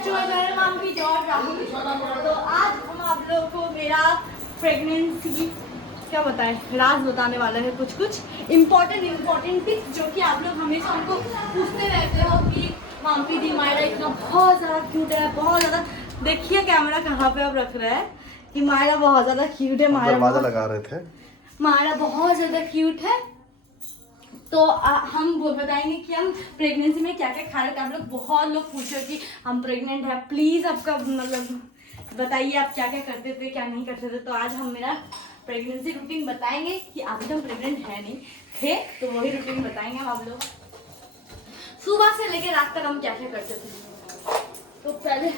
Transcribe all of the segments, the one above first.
Back to my channel माम्पी जॉब राहुल। तो आज हम आप लोगों को मेरा प्रेगनेंसी क्या बताएं, राज बताने वाला है, कुछ इम्पोर्टेंट टिप्स जो कि आप लोग हमेशा हमको पूछते रहते हो कि माम्पी दी मायरा इतना बहुत ज़्यादा क्यूट है, बहुत ज़्यादा। देखिए कैमरा कहाँ पे अब रख रहा है कि मायरा बहुत ज़्यादा क्यूट है, दरवाजा लगा रहे थे, मायरा बहुत ज़्यादा क्यूट है। तो हम वो बताएंगे कि हम प्रेगनेंसी में क्या क्या खा रहे थे। आप लोग बहुत लोग पूछ रहे हो कि हम प्रेग्नेंट है, प्लीज़ आपका मतलब बताइए आप क्या क्या करते थे क्या नहीं करते थे। तो आज हम मेरा प्रेगनेंसी रूटीन बताएंगे कि अभी हम प्रेग्नेंट है नहीं थे, तो वही रूटीन बताएंगे हम आप लोग। सुबह से लेकर रात तक हम क्या क्या करते थे। तो पहले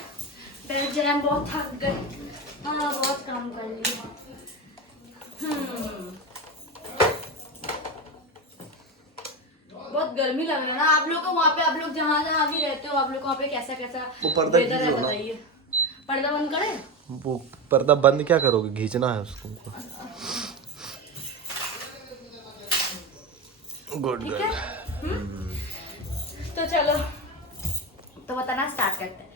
जरा हम बहुत थक गए, हाँ बहुत काम कर लिया। बहुत गर्मी लग रही है ना आप लोग को वहाँ पे, आप लोग जहाँ जहाँ भी रहते हो आप लोग को वहाँ पे कैसा कैसा वेदर है बताइए। पर्दा बंद करें? वो पर्दा बंद क्या करोगे, खींचना है उसको। गुड ठीक है। तो चलो तो बताना स्टार्ट करते हैं।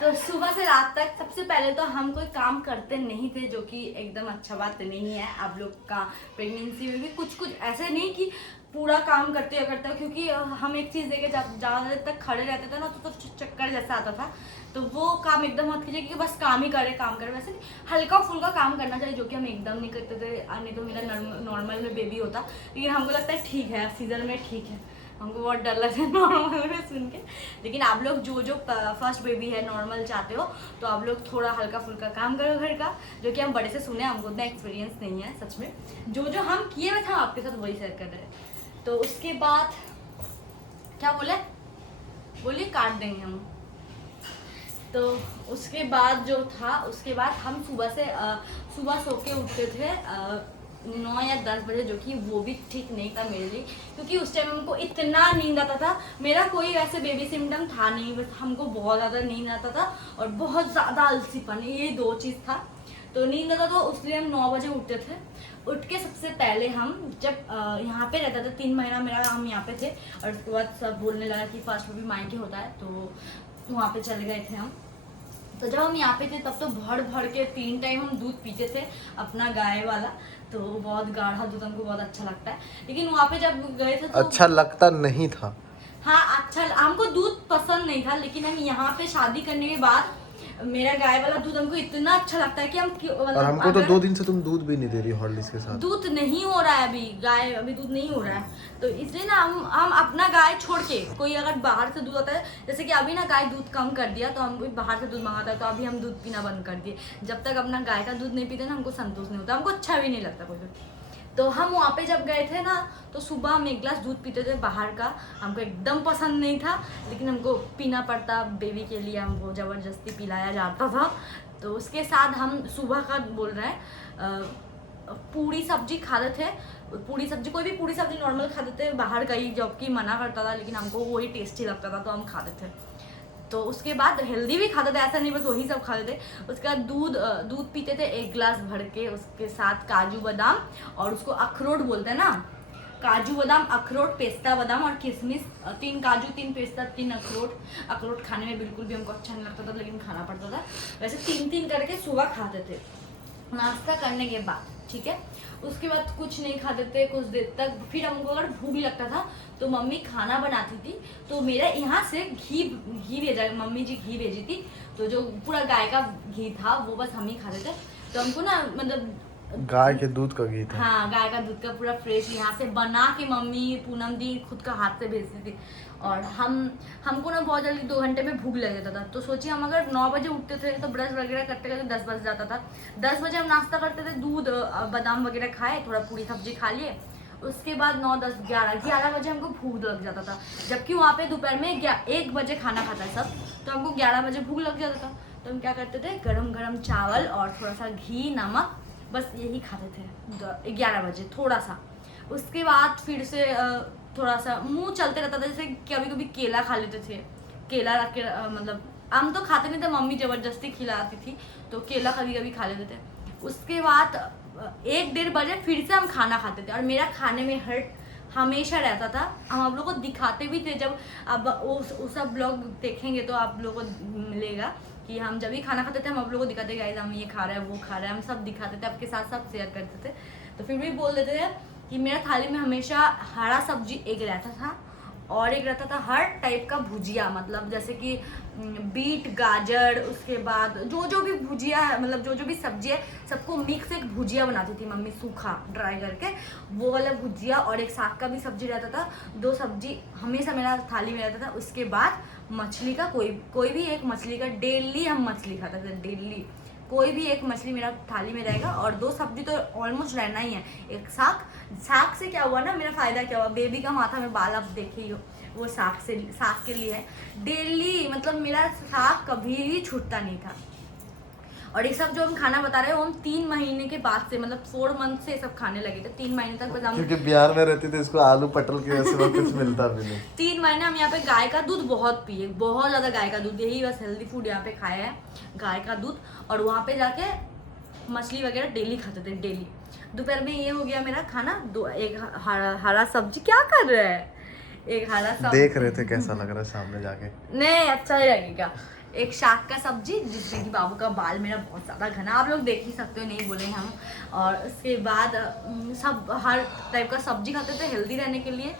तो सुबह से रात तक सबसे पहले तो हम कोई काम करते नहीं थे, जो कि एकदम अच्छा बात नहीं है। आप लोग का प्रेगनेंसी में भी कुछ ऐसे नहीं कि पूरा काम करते हो, क्योंकि हम एक चीज़ देखे ज़्यादा देर तक खड़े रहते थे ना तो चक्कर जैसा आता था। तो वो काम एकदम मत कीजिए कि बस काम ही करे वैसे नहीं, हल्का फुल्का काम करना चाहिए, जो कि हम एकदम नहीं करते थे। नहीं तो मेरा नॉर्मल में बेबी होता, लेकिन हमको लगता है ठीक है सीजन में ठीक है। हमको बहुत डर लगता है नॉर्मल में सुन के। लेकिन आप लोग जो फर्स्ट बेबी है नॉर्मल चाहते हो तो आप लोग थोड़ा हल्का फुल्का काम करो घर का, जो कि हम बड़े से सुने, हमको उतना एक्सपीरियंस नहीं है सच में। जो हम किए हुए थे आपके साथ वही शेयर कर रहे हैं। तो उसके बाद क्या बोलिए काट देंगे हम। तो उसके बाद जो था, उसके बाद हम सुबह सो के उठते थे 9 या 10 बजे, जो कि वो भी ठीक नहीं था मेरे लिए, क्योंकि उस टाइम हमको इतना नींद आता था। मेरा कोई वैसे बेबी सिम्टम था नहीं, बस हमको बहुत ज़्यादा नींद आता था और बहुत ज़्यादा आलसीपन, ये दो चीज़ था। तो नींद आता था उसलिए हम 9 बजे उठते थे। उठ के सबसे पहले हम जब यहाँ पे रहता था 3 महीना मेरा, हम यहाँ पे थे और उसके बाद सब बोलने लगा कि फर्स्ट बेबी मायके होता है, तो वहाँ पे चले गए थे हम। तो जब हम यहाँ पे थे तब तो भर के 3 टाइम हम दूध पीते थे अपना गाय वाला। तो बहुत गाढ़ा दूध हमको बहुत अच्छा लगता है, लेकिन वहाँ पे जब गए थे तो अच्छा लगता नहीं था। हाँ अच्छा, हमको दूध पसंद नहीं था, लेकिन हम यहाँ पे शादी करने के बाद मेरा गाय वाला दूध हमको इतना अच्छा लगता है कि हम और हमको तो 2 दिन से तुम दूध भी नहीं दे रही हॉर्लिक्स के साथ। दूध नहीं हो रहा है, अभी दूध नहीं हो रहा है। तो इसलिए ना हम अपना गाय छोड़ के, कोई अगर बाहर से दूध आता है, जैसे कि अभी ना गाय दूध कम कर दिया तो हम बाहर से दूध मंगाता है, तो अभी हम दूध पीना बंद कर दिए। जब तक अपना गाय का दूध नहीं पीते ना हमको संतोष नहीं होता, हमको अच्छा भी नहीं लगता कोई। तो हम वहाँ पे जब गए थे ना तो सुबह हम 1 गिलास दूध पीते थे बाहर का, हमको एकदम पसंद नहीं था, लेकिन हमको पीना पड़ता, बेबी के लिए हमको ज़बरदस्ती पिलाया जाता था। तो उसके साथ हम सुबह का बोल रहे हैं पूरी सब्जी खाते थे। पूरी सब्जी, कोई भी पूरी सब्जी नॉर्मल खाते थे बाहर का ही, जबकि मना करता था, लेकिन हमको वही टेस्टी लगता था तो हम खाते थे। तो उसके बाद हेल्दी भी खाते थे, ऐसा नहीं बस वही सब खाते थे। उसके बाद दूध पीते थे 1 गिलास भर के, उसके साथ काजू बादाम, और उसको अखरोट बोलते हैं ना, काजू बादाम, अखरोट, पेस्ता बादाम और किशमिश, 3 काजू 3 पेस्ता 3 अखरोट खाने में बिल्कुल भी हमको अच्छा नहीं लगता था, लेकिन खाना पड़ता था। वैसे 3 करके सुबह खाते थे नाश्ता करने के बाद, ठीक है। उसके बाद कुछ नहीं खाते थे कुछ देर तक। फिर हमको अगर भूख लगता था तो मम्मी खाना बनाती थी, तो मेरा यहाँ से घी भेजा, मम्मी जी घी भेजी थी, तो जो पूरा गाय का घी था वो बस हम ही खाते थे। तो हमको ना मतलब गाय के दूध का घी था। हाँ, गाय का दूध का पूरा फ्रेश यहाँ से बना के मम्मी पूनम दी खुद का हाथ से भेजती थी। और हमको ना बहुत जल्दी 2 घंटे में भूख लग जाता था। तो सोचिए हम अगर 9 बजे उठते थे तो ब्रश वगैरह करते करते 10 बज जाता था। 10 बजे हम नाश्ता करते थे, दूध बादाम वगैरह खाए, थोड़ा पूरी सब्जी खा लिए। उसके बाद 9, 10, 11 बजे हमको भूख लग जाता था, जबकि वहाँ पे दोपहर में 1 बजे खाना खाता है सब, तो हमको 11 बजे भूख लग जाता था। तो हम क्या करते थे, गरम गरम चावल और थोड़ा सा घी नमक, बस यही खाते थे 11 बजे थोड़ा सा। उसके बाद फिर से थोड़ा सा मुंह चलते रहता था, जैसे कभी कभी केला खा लेते थे, केला रख के मतलब हम तो खाते नहीं थे, मम्मी ज़बरदस्ती खिलाती थी, तो केला कभी कभी खा लेते थे। उसके बाद 1-1:30 बजे फिर से हम खाना खाते थे, और मेरा खाने में हमेशा रहता था। हम आप लोगों को दिखाते भी थे, जब अब वो सब ब्लॉग देखेंगे तो आप लोगों को मिलेगा कि हम जब भी खाना खाते थे हम आप लोगों को दिखाते गाइस हम ये खा रहे हैं वो खा रहे हैं, हम सब दिखाते थे, आपके साथ सब शेयर करते थे। तो फिर भी बोल देते थे कि मेरा थाली में हमेशा हरा सब्जी एक रहता था और एक रहता था हर टाइप का भुजिया, मतलब जैसे कि बीट, गाजर, उसके बाद जो भी भुजिया है, मतलब जो भी सब्जी है सबको मिक्स एक भुजिया बनाती थी मम्मी, सूखा ड्राई करके वो वाला भुजिया, और एक साग का भी सब्जी रहता था। 2 सब्जी हमेशा मेरा थाली में रहता था। उसके बाद मछली का कोई भी एक मछली का, डेली हम मछली खाते थे, डेली कोई भी एक मछली मेरा थाली में रहेगा, और 2 सब्जी तो ऑलमोस्ट रहना ही है। एक साग से क्या हुआ ना, मेरा फायदा क्या हुआ, बेबी का माथा में बाल आप देखे ही हो, वो साग के लिए है डेली, मतलब मेरा साग कभी भी छूटता नहीं था। और ये सब जो हम खाना बता रहे हैं वो हम 3 महीने के बाद से, मतलब 4 मंथ से सब खाने लगे थे। 3 महीने तक बस क्योंकि बिहार में रहती थी, इसको आलू पटल के सिवा कुछ मिलता भी नहीं। 3 महीने हम यहाँ पे गाय का दूध बहुत पिए, बहुत ज़्यादा गाय का दूध, यही बस हेल्दी फूड यहाँ पे खाया है, गाय का दूध। और वहाँ पे जाके मछली वगैरह डेली खाते थे, डेली। दोपहर में ये हो गया मेरा खाना, एक हरा सब्जी, क्या कर रहे हैं, एक हरा सब्जी देख रहे थे कैसा लग रहा है सामने जाके, नहीं अच्छा ही लगेगा। एक शाक का सब्जी जिसमें कि बाबू का बाल मेरा बहुत ज़्यादा घना, आप लोग देख ही सकते हो, नहीं बोलेंगे हम। और उसके बाद सब हर टाइप का सब्जी खाते थे हेल्दी रहने के लिए।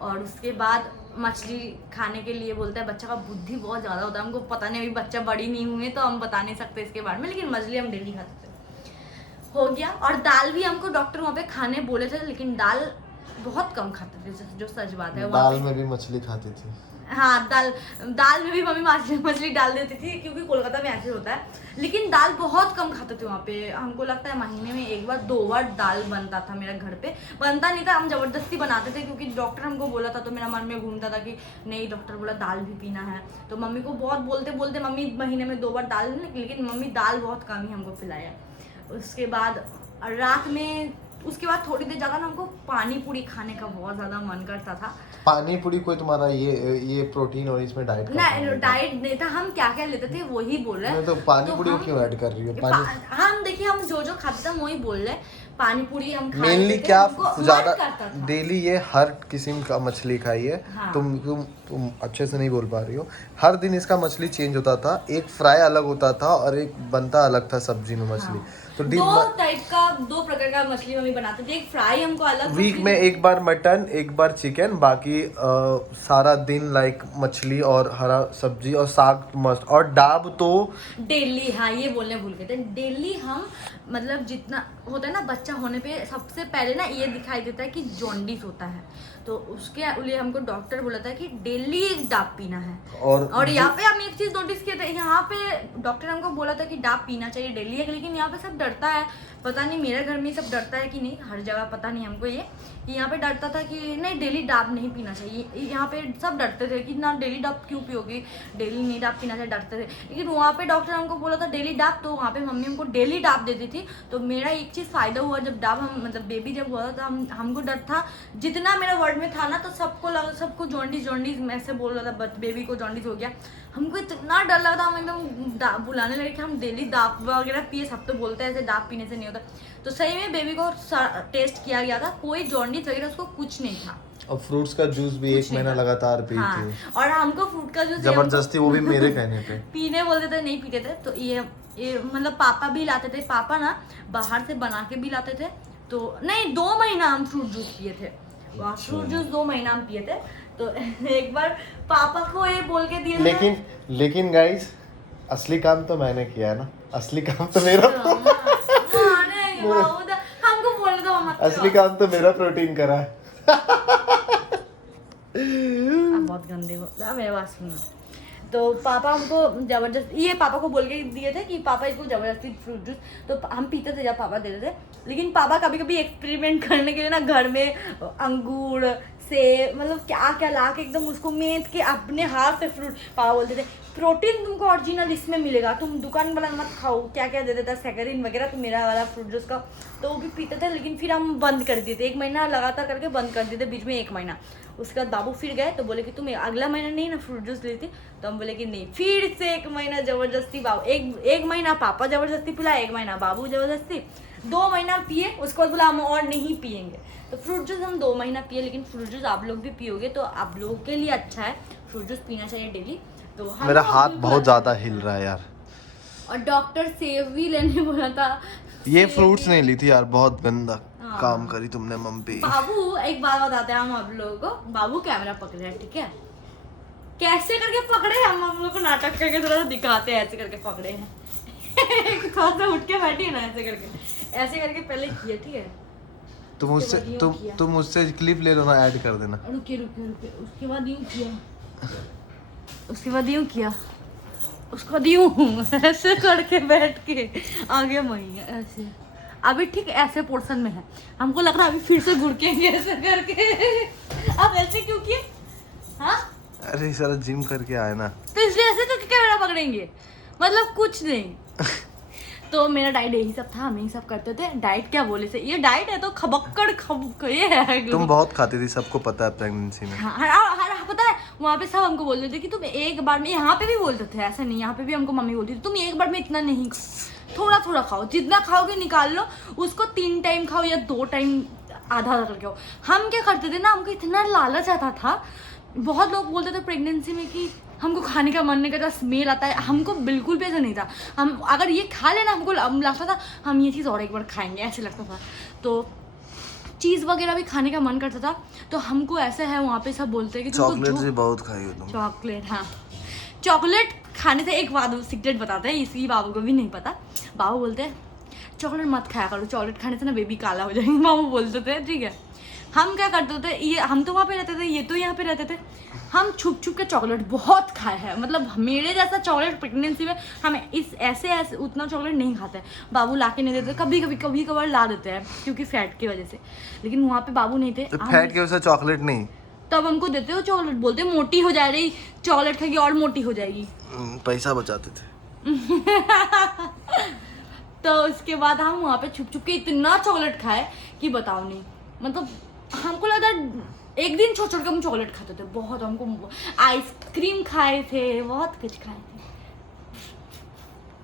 और उसके बाद मछली खाने के लिए बोलता है, बच्चा का बुद्धि बहुत ज़्यादा होता है, हमको पता नहीं, अभी बच्चा बड़ी नहीं हुई तो हम बता नहीं सकते इसके बारे में, लेकिन मछली हम डेली खाते थे, हो गया। और दाल भी हमको डॉक्टर वहाँ पे खाने बोले थे, लेकिन दाल बहुत कम खाते थे, जो सच बात है। दाल में भी मछली खाती थी, हाँ, दाल में भी मम्मी मछली डाल देती थी, क्योंकि कोलकाता में ऐसे होता है। लेकिन दाल बहुत कम खाते थे वहाँ पे, हमको लगता है महीने में 1 बार 2 बार दाल बनता था मेरा घर पे, बनता नहीं था, हम जबरदस्ती बनाते थे, क्योंकि डॉक्टर हमको बोला था। तो मेरा मन में घूमता था कि नहीं, डॉक्टर बोला दाल भी पीना है, तो मम्मी को बहुत बोलते मम्मी महीने में 2 बार दाल, लेकिन मम्मी दाल बहुत कम ही हमको पिलाया। उसके बाद रात में, उसके बाद थोड़ी देर ज़्यादा ना हमको पानी पूरी खाने का बहुत ज़्यादा मन करता था। पानी पूरी कोई तुम्हारा ये प्रोटीन और इसमें डाइट नहीं, डाइट नहीं था, हम क्या क्या लेते थे वही बोल रहे हैं। तो पानी पूरी क्यों ऐड कर रही हो? हम देखिए, हम जो खाते थे वही बोल रहे, पानी पूरी हम मेनली क्या ज्यादा डेली ये हर किस्म का मछली खाइए। हाँ। तुम अच्छे से नहीं बोल पा रही हो। हर दिन इसका मछली चेंज होता था, एक फ्राई अलग होता था और एक बनता अलग था सब्जी में मछली। हाँ। तो 2 प्रकार का मछली मम्मी बनाते थे, एक फ्राई हमको अलग, वीक में एक बार मटन, एक बार चिकन, बाकी सारा दिन लाइक मछली और हरा सब्जी और साग मस्त, और डाब तो डेली। हाँ, ये बोलने भूल गए थे, डेली हम, मतलब जितना होता है ना बच्चा होने पे सबसे पहले ना ये दिखाई देता है कि जॉन्डिस होता है, तो उसके लिए हमको डॉक्टर बोला था कि डेली एक डाब पीना है। और यहाँ पे हम एक चीज नोटिस किए थे, यहाँ पे डॉक्टर हमको बोला था कि डाब पीना चाहिए डेली है, लेकिन यहाँ पे सब डरता है, पता नहीं मेरे घर में सब डरता है कि नहीं, हर जगह पता नहीं हमको ये कि यहाँ पे डरता था कि नहीं डेली डाब नहीं पीना चाहिए, यहाँ पे सब डरते थे कि ना डेली डाब क्यों पियोगे, डेली नहीं डाब पीना चाहिए, डरते थे। लेकिन वहाँ पे डॉक्टर हमको बोला था डेली डाब, तो वहाँ पे मम्मी हमको डेली डाब देती थी। तो मेरा एक चीज़ फ़ायदा हुआ, जब डाब हम, मतलब बेबी जब हुआ था, हमको डर था, जितना मेरा वर्ड में था ना, तो सबको जॉन्डिस मैं से बोल रहा था, बेबी को जॉन्डिस हो गया, हमको इतना डर लगा था, हम एकदम बुलाने लगे कि हम डेली दाब वगैरह पिए, सब तो बोलते हैं ऐसे दाब पीने से नहीं होता। तो सही में बेबी को टेस्ट किया गया था, कोई जॉन्डिस वगैरह उसको कुछ नहीं था। और फ्रूट्स का जूस भी 1 महीना लगातार पी हाँ, थी। और हमको फ्रूट का जूस जबरदस्ती, वो भी मेरे कहने पे पीने बोलते थे, नहीं पीते थे। तो ये मतलब पापा भी लाते थे, पापा ना बाहर से बना के भी लाते थे। तो नहीं, 2 महीना हम फ्रूट जूस पिए थे, फ्रूट जूस 2 महीना हम पिए थे। तो एक बार पापा को ये बोल के दिया, लेकिन गाइस असली काम तो मैंने किया है ना, असली काम तो मेरा हमको बोल दो, असली काम तो मेरा प्रोटीन करा है। बहुत गंदे हो मेरे पास सुनो। तो पापा हमको जबरदस्ती, ये पापा को बोल के दिए थे कि पापा इसको जबरदस्ती फ्रूट जूस, तो हम पीते थे जब पापा देते थे। लेकिन पापा कभी कभी एक्सपेरिमेंट करने के लिए ना घर में अंगूर से, मतलब क्या क्या ला के एकदम उसको मेंथ के अपने हाथ से फ्रूट, पापा बोलते थे प्रोटीन तुमको ओरिजिनल इसमें मिलेगा, तुम दुकान वाला मत खाओ, क्या क्या दे देता सैकरिन वगैरह, तो मेरा वाला फ्रूट जूस का, तो वो भी पीते थे। लेकिन फिर हम बंद कर दिए थे, 1 महीना लगातार करके बंद कर दिए थे, बीच में 1 महीना। उसके बाद बाबू फिर गए तो बोले कि तुम अगला महीना नहीं ना फ्रूट जूस ली थी, तो हम बोले कि नहीं। फिर से 1 महीना जबरदस्ती बाबू, एक महीना पापा जबरदस्ती पिला, 1 महीना बाबू जबरदस्ती, 2 महीना पिए। उसके बाद बोला हम और नहीं पियेंगे। तो फ्रूट जूस हम 2 महीना पिए, लेकिन फ्रूट जूस आप लोग भी पियोगे तो आप लोगों के लिए अच्छा है, फ्रूट जूस पीना चाहिए डेली। तो मेरा हाथ बहुत ज्यादा हिल रहा है यार। और डॉक्टर सेब भी लेने बोला था। ये फ्रूट्स नहीं ली थी यार, बहुत गंदा काम करी तुमने मम्मी। बाबू एक बात बताते हैं हम आप लोगों को, बाबू कैमरा पकड़े हैं, ठीक है, कैसे करके पकड़े हम आप लोग को नाटक करके थोड़ा सा दिखाते हैं, ऐसे करके पकड़े हैं थोड़ा सा उठ के बैठी है ना, ऐसे करके पहले किया, ठीक है। तुम मुझसे क्लिप ले लो ना, ऐड कर देना। रुके, उसके बाद यूं किया, उसके बाद यूं किया, उसको यूं ऐसे करके बैठ के आगे वही ऐसे। अभी ठीक ऐसे पोर्शन में है, हमको लग रहा है अभी फिर से गुड़केंगे ऐसे करके अब ऐसे क्यों किए? हाँ अरे सारा जिम करके आए ना, तो इसलिए ऐसे करके कैमरा पकड़ेंगे, मतलब कुछ नहीं तो मेरा डाइट यही सब था, हम यही सब करते थे। डाइट क्या बोले से, ये डाइट है तो खबक्कड़ ये है। तुम बहुत खाती थी, सबको पता है प्रेगनेंसी में। हाँ, हर पता है, वहाँ पे सब हमको बोलते थे कि तुम एक बार में, यहाँ पे भी बोलते थे, ऐसा नहीं, यहाँ पे भी हमको मम्मी बोलती थी तुम एक बार में इतना नहीं, थोड़ा थोड़ा खाओ, जितना खाओगे निकाल लो, उसको 3 टाइम खाओ या 2 टाइम आधा आधा करके खाओ। हम क्या करते थे ना, हमको इतना लालच आता था, बहुत लोग बोलते थे प्रेगनेंसी में कि हमको खाने का मन नहीं करता, स्मेल आता है, हमको बिल्कुल भी ऐसा नहीं था। हम अगर ये खा लेना, हमको लगता था हम ये चीज़ और एक बार खाएंगे, ऐसे लगता था। तो चीज़ वगैरह भी खाने का मन करता था, तो हमको ऐसा है, वहाँ पे सब बोलते हैं कि चॉकलेट भी बहुत खाई हो तुम। चॉकलेट, हाँ, चॉकलेट खाने से एक बात सीक्रेट बताते हैं, इसी बाबू को भी नहीं पता। बाबू बोलते हैं चॉकलेट मत खाया करो, चॉकलेट खाने से ना बेबी काला हो जाएंगे, बाबू बोलते थे, ठीक है। हम क्या करते थे, ये हम तो वहाँ पे रहते थे, ये तो यहाँ पे रहते थे, हम छुप छुप के चॉकलेट बहुत खाए हैं, मतलब मेरे जैसा चॉकलेट प्रेगनेंसी में हम ऐसे उतना चॉकलेट नहीं खाते हैं। बाबू ला के नहीं देते, कभी कभार ला देते हैं क्योंकि फैट की वजह से, लेकिन वहाँ पे बाबू नहीं थे। तो फैट की वजह से चॉकलेट नहीं, तब हमको देते हो चॉकलेट, बोलते मोटी हो जा रही, चॉकलेट खाएगी और मोटी हो जाएगी, पैसा बचाते थे तो उसके बाद हम वहाँ पे छुप छुप के इतना चॉकलेट खाए कि बताओ नहीं, मतलब हमको लगा एक दिन छोड़ छोड़ के हम चॉकलेट खाते थे बहुत, हमको आइसक्रीम खाए थे, बहुत कुछ खाए थे।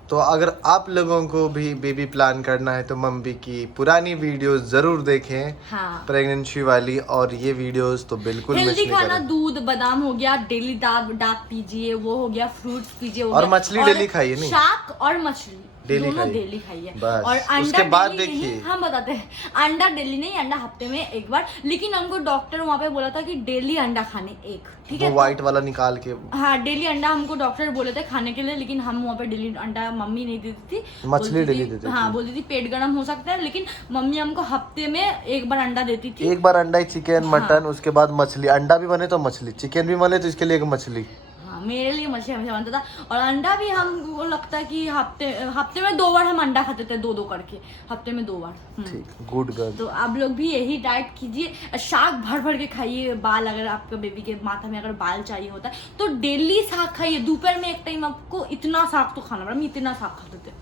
तो अगर आप लोगों को भी बेबी प्लान करना है तो मम्मी की पुरानी वीडियोस जरूर देखें, हाँ, प्रेगनेंसी वाली, और ये वीडियोस तो बिल्कुल मिस हेल्दी नहीं खाना, करें। दूध बादाम हो गया, डेली डाब पीजिए, वो हो गया, फ्रूट्स पीजिए, और मछली डेली खाइए, नहीं शाक और मछली डेली दोनों खाइए, डेली खाइए। बस। और अंडा उसके बाद डेली नहीं, देखिए, हम बताते हैं, अंडा डेली नहीं, अंडा हफ्ते में एक बार, लेकिन हमको डॉक्टर वहाँ पे बोला था कि डेली अंडा खाने एक, ठीक है, वो व्हाइट वाला निकाल के। हाँ, डेली अंडा हमको डॉक्टर बोले थे खाने के लिए, लेकिन हम वहाँ पे डेली अंडा मम्मी नहीं देती थी, मछली डेली देती थी। हाँ, बोलती थी पेट गर्म हो सकता है, लेकिन मम्मी हमको हफ्ते में एक बार अंडा देती थी। एक बार अंडा, चिकन, मटन, उसके बाद मछली। अंडा भी बने तो मछली, चिकन भी बने तो इसके लिए एक मछली। हाँ, मेरे लिए मछली हमेशा बनता था। और अंडा भी हमको लगता है कि हफ्ते में 2 बार हम अंडा खाते थे, 2 करके हफ्ते में 2 बार। ठीक, गुड गर्ल। तो आप लोग भी यही डाइट कीजिए, साग भर भर के खाइए। बाल, अगर आपका बेबी के माथा में अगर बाल चाहिए होता है तो डेली साग खाइए। दोपहर में एक टाइम आपको इतना साग तो खाना पड़ा, हम इतना साग खाते थे।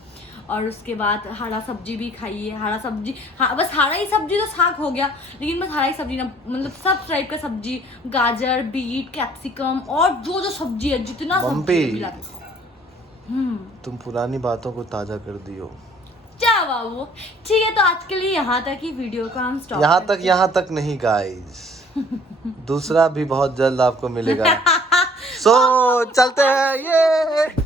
और उसके बाद हरा सब्जी भी खाइए, हरा सब्जी, हाँ, बस हरा ही सब्जी तो साग हो गया, लेकिन बस हरा ही सब्जी ना, मतलब सब टाइप का सब्जी, गाजर, बीट, कैप्सिकम और जो जो सब्जी है, जितना सब्जी है मिला के। तुम पुरानी बातों को ताजा कर दियो। क्या बाबू, ठीक है, तो आज के लिए यहाँ तक ही वीडियो का हम स्टॉप। यहाँ तक नहीं गाइस, दूसरा भी बहुत जल्द आपको मिलेगा। सो चलते हैं, ये